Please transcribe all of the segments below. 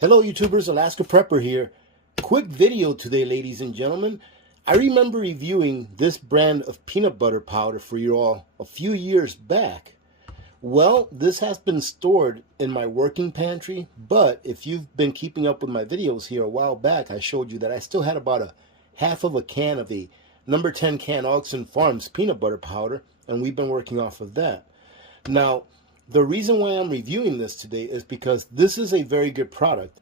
Hello YouTubers, Alaska Prepper here. Quick video today, ladies and gentlemen. I remember reviewing this brand of peanut butter powder for you all a few years back. Well, this has been stored in my working pantry, but if you've been keeping up with my videos here a while back, I showed you that I still had about a half of a can of a number 10 can Ogson Farms peanut butter powder, and we've been working off of that. Now, the reason why I'm reviewing this today is because this is a very good product.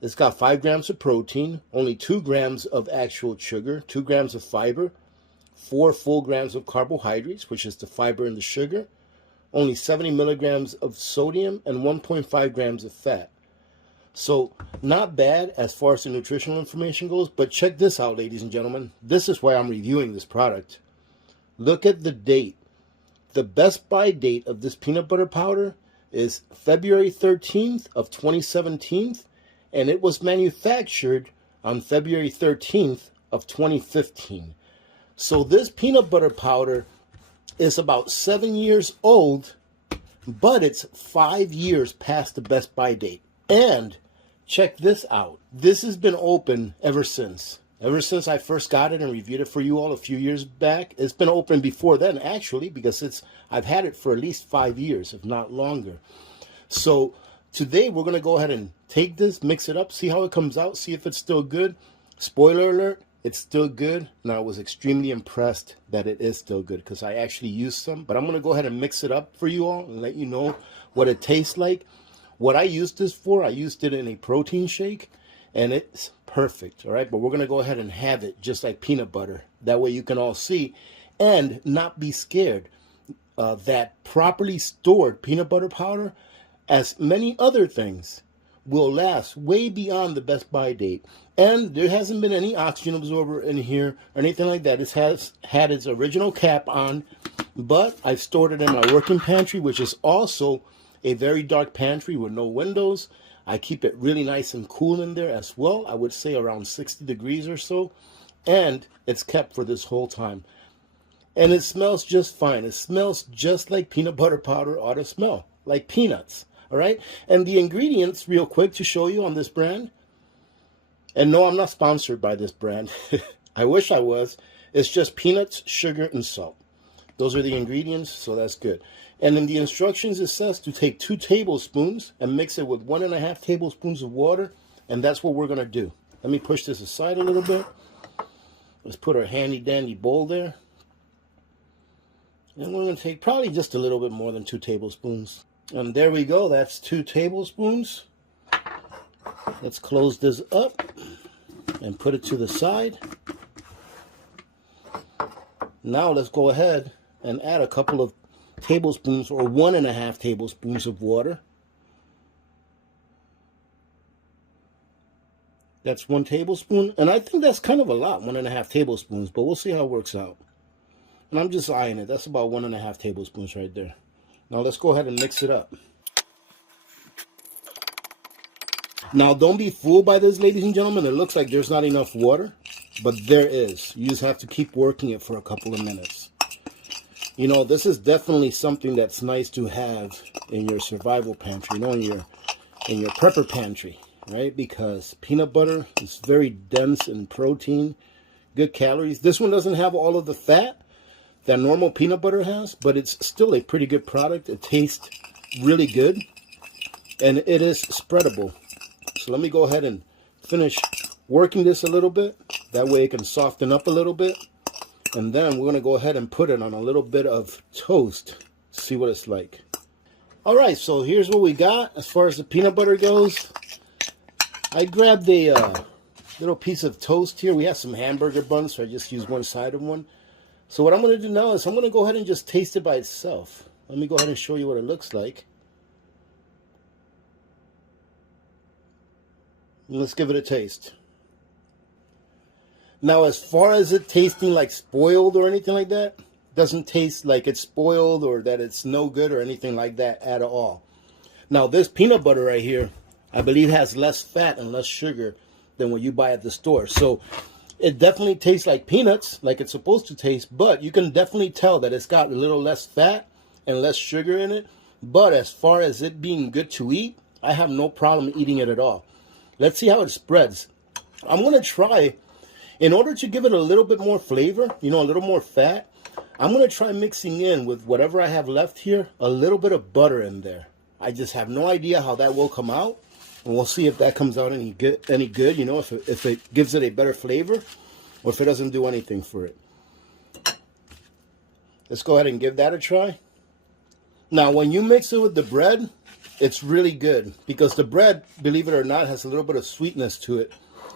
It's got 5 grams of protein, only 2 grams of actual sugar, 2 grams of fiber, 4 full grams of carbohydrates, which is the fiber and the sugar, only 70 milligrams of sodium, and 1.5 grams of fat. So not bad as far as the nutritional information goes, but check this out, ladies and gentlemen. This is why I'm reviewing this product. Look at the date. The best buy date of this peanut butter powder is February 13th of 2017, and it was manufactured on February 13th of 2015. So this peanut butter powder is about 7 years old, but it's 5 years past the best buy date. And check this out. This has been open ever since. Ever since I first got it and reviewed it for you all a few years back. It's been open before then, actually, because I've had it for at least 5 years, if not longer. So today we're going to go ahead and take this, mix it up, see how it comes out, see if it's still good. Spoiler alert, it's still good. Now, I was extremely impressed that it is still good because I actually used some. But I'm going to go ahead and mix it up for you all and let you know what it tastes like. What I used this for, I used it in a protein shake. And it's perfect, all right? But we're going to go ahead and have it just like peanut butter. That way you can all see and not be scared. That properly stored peanut butter powder, as many other things, will last way beyond the best buy date. And there hasn't been any oxygen absorber in here or anything like that. It has had its original cap on, but I've stored it in my working pantry, which is also a very dark pantry with no windows. I keep it really nice and cool in there as well. I would say around 60 degrees or so. And it's kept for this whole time. And it smells just fine. It smells just like peanut butter powder ought to smell. Like peanuts. All right? And the ingredients, real quick, to show you on this brand. And no, I'm not sponsored by this brand. I wish I was. It's just peanuts, sugar, and salt. Those are the ingredients, so that's good. And in the instructions, it says to take 2 tablespoons and mix it with 1.5 tablespoons of water. And that's what we're going to do. Let me push this aside a little bit. Let's put our handy dandy bowl there. And we're going to take probably just a little bit more than 2 tablespoons. And there we go. That's 2 tablespoons. Let's close this up and put it to the side. Now let's go ahead and add a couple of tablespoons or 1.5 tablespoons of water. That's 1 tablespoon, and I think that's kind of a lot, 1.5 tablespoons, but we'll see how it works out. And I'm just eyeing it. That's about 1.5 tablespoons right there. Now let's go ahead and mix it up. Now don't be fooled by this, ladies and gentlemen. It looks like there's not enough water, but there is. You just have to keep working it for a couple of minutes. You know, this is definitely something that's nice to have in your survival pantry, you know, in your prepper pantry, right? Because peanut butter is very dense in protein, good calories. This one doesn't have all of the fat that normal peanut butter has, but it's still a pretty good product. It tastes really good, and it is spreadable. So let me go ahead and finish working this a little bit. That way it can soften up a little bit. And then we're going to go ahead and put it on a little bit of toast. See what it's like. All right, so here's what we got as far as the peanut butter goes. I grabbed a little piece of toast here. We have some hamburger buns, so I just used one side of one. So what I'm going to do now is I'm going to go ahead and just taste it by itself. Let me go ahead and show you what it looks like. And let's give it a taste. Now, as far as it tasting like spoiled or anything like that, it doesn't taste like it's spoiled or that it's no good or anything like that at all. Now, this peanut butter right here, I believe has less fat and less sugar than what you buy at the store. So it definitely tastes like peanuts, like it's supposed to taste, but you can definitely tell that it's got a little less fat and less sugar in it. But as far as it being good to eat, I have no problem eating it at all. Let's see how it spreads. I'm going to try, in order to give it a little bit more flavor, you know, a little more fat, I'm going to try mixing in with whatever I have left here, a little bit of butter in there. I just have no idea how that will come out. And we'll see if that comes out any good, you know, if it gives it a better flavor or if it doesn't do anything for it. Let's go ahead and give that a try. Now, when you mix it with the bread, it's really good because the bread, believe it or not, has a little bit of sweetness to it.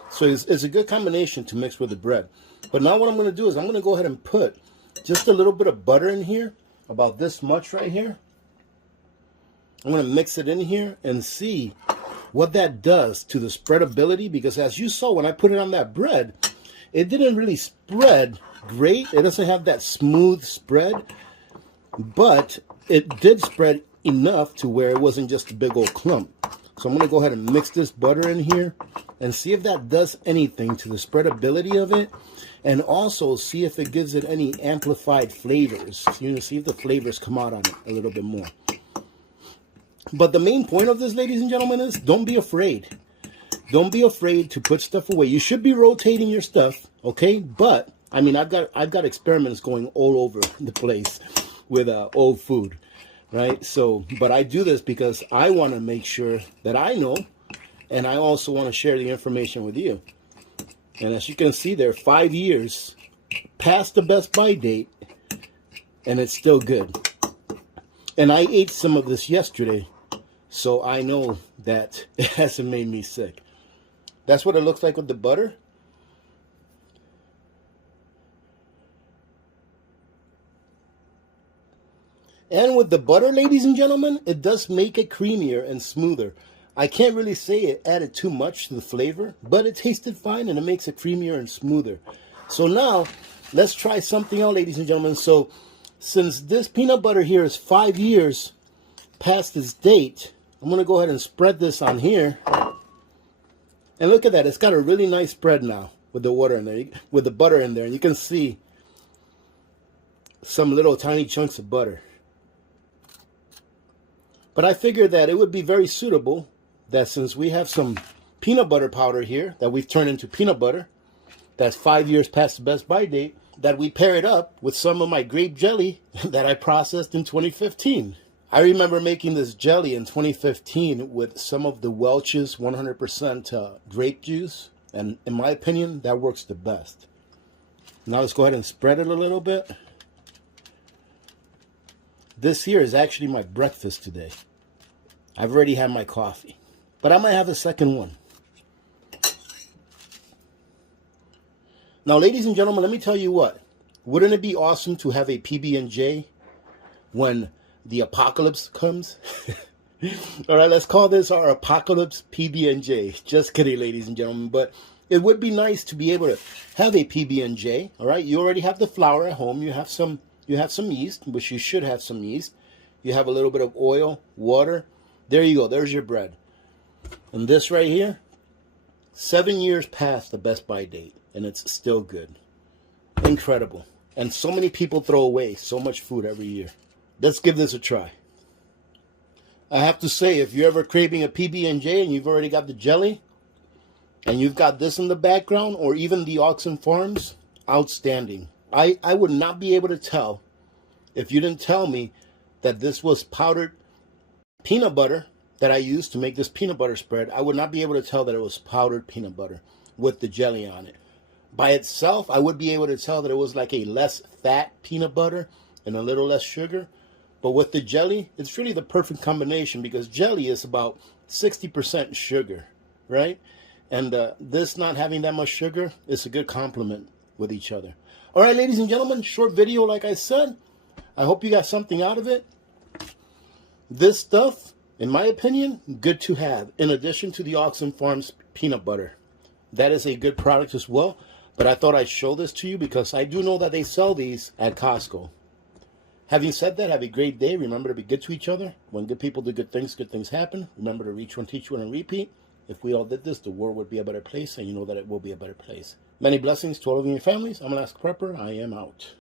So it's a good combination to mix with the bread. But now what I'm going to do is I'm going to go ahead and put just a little bit of butter in here, about this much right here. I'm going to mix it in here and see what that does to the spreadability, because as you saw when I put it on that bread, it didn't really spread great. It doesn't have that smooth spread, but it did spread enough to where it wasn't just a big old clump. So I'm going to go ahead and mix this butter in here and see if that does anything to the spreadability of it, and also see if it gives it any amplified flavors. You know, see if the flavors come out on it a little bit more. But the main point of this, ladies and gentlemen, is don't be afraid. Don't be afraid to put stuff away. You should be rotating your stuff, okay? But I mean, I've got experiments going all over the place with old food, right? So, but I do this because I want to make sure that I know, and I also want to share the information with you. And as you can see, they're 5 years past the best by date, and it's still good. And I ate some of this yesterday, so I know that it hasn't made me sick. That's what it looks like with the butter. And with the butter, ladies and gentlemen, it does make it creamier and smoother. I can't really say it added too much to the flavor, but it tasted fine and it makes it creamier and smoother. So now, let's try something out, ladies and gentlemen. So, since this peanut butter here is 5 years past its date, I'm going to go ahead and spread this on here. And look at that. It's got a really nice spread now with the water in there, with the butter in there. And you can see some little tiny chunks of butter. But I figured that it would be very suitable that since we have some peanut butter powder here that we've turned into peanut butter that's 5 years past the best by date, that we pair it up with some of my grape jelly that I processed in 2015. I remember making this jelly in 2015 with some of the Welch's 100% grape juice, and in my opinion, that works the best. Now let's go ahead and spread it a little bit. This here is actually my breakfast today. I've already had my coffee, but I might have a second one. Now, ladies and gentlemen, let me tell you what. Wouldn't it be awesome to have a PB&J when the apocalypse comes? All right, let's call this our apocalypse PB&J. Just kidding, ladies and gentlemen, but it would be nice to be able to have a PB&J. All right, you already have the flour at home. You have some yeast, which you should have some yeast. You have a little bit of oil, water. There you go. There's your bread. And this right here, 7 years past the best by date, and it's still good. Incredible. And so many people throw away so much food every year. Let's give this a try. I have to say, if you're ever craving a PB&J and you've already got the jelly, and you've got this in the background, or even the Oxen Farms, outstanding. I would not be able to tell if you didn't tell me that this was powdered peanut butter that I used to make this peanut butter spread. I would not be able to tell that it was powdered peanut butter with the jelly on it. By itself, I would be able to tell that it was like a less fat peanut butter and a little less sugar. But with the jelly, it's really the perfect combination because jelly is about 60% sugar, right? And this not having that much sugar is a good complement with each other. All right, ladies and gentlemen, short video like I said. I hope you got something out of it. This stuff, in my opinion, good to have in addition to the Oxen Farms peanut butter. That is a good product as well. But I thought I'd show this to you because I do know that they sell these at Costco. Having said that, have a great day. Remember to be good to each other. When good people do good things happen. Remember to reach one, teach one, and repeat. If we all did this, the world would be a better place, and you know that it will be a better place. Many blessings to all of you and your families. I'm Alaska Prepper. I am out.